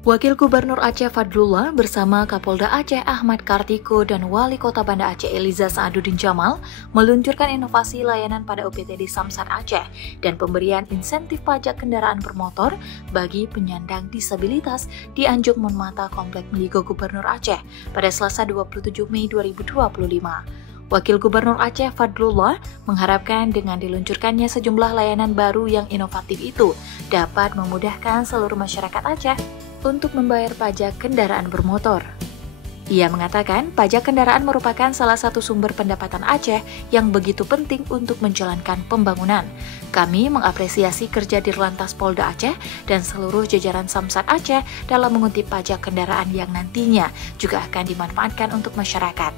Wakil Gubernur Aceh Fadlullah bersama Kapolda Aceh Ahmad Kartiko dan Wali Kota Banda Aceh Eliza Saaduddin Jamal meluncurkan inovasi layanan pada UPTD Samsat Aceh dan pemberian insentif pajak kendaraan bermotor bagi penyandang disabilitas di Anjuk Monmata Komplek Meligo Gubernur Aceh pada Selasa 27 Mei 2025. Wakil Gubernur Aceh Fadlullah mengharapkan dengan diluncurkannya sejumlah layanan baru yang inovatif itu dapat memudahkan seluruh masyarakat Aceh untuk membayar pajak kendaraan bermotor. Ia mengatakan pajak kendaraan merupakan salah satu sumber pendapatan Aceh yang begitu penting untuk menjalankan pembangunan. Kami mengapresiasi kerja Dirlantas Polda Aceh dan seluruh jajaran Samsat Aceh dalam mengutip pajak kendaraan yang nantinya juga akan dimanfaatkan untuk masyarakat.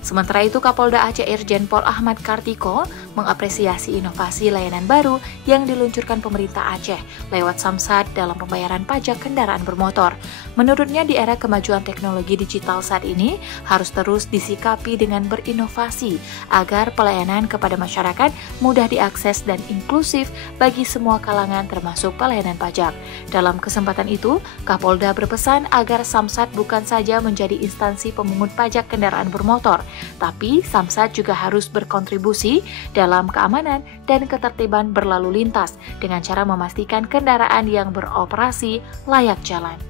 Sementara itu, Kapolda Aceh Irjen Pol Ahmad Kartiko mengapresiasi inovasi layanan baru yang diluncurkan pemerintah Aceh lewat Samsat dalam pembayaran pajak kendaraan bermotor. Menurutnya, di era kemajuan teknologi digital saat ini harus terus disikapi dengan berinovasi agar pelayanan kepada masyarakat mudah diakses dan inklusif bagi semua kalangan termasuk pelayanan pajak. Dalam kesempatan itu, Kapolda berpesan agar Samsat bukan saja menjadi instansi pemungut pajak kendaraan bermotor, tapi Samsat juga harus berkontribusi dalam keamanan dan ketertiban berlalu lintas dengan cara memastikan kendaraan yang beroperasi layak jalan.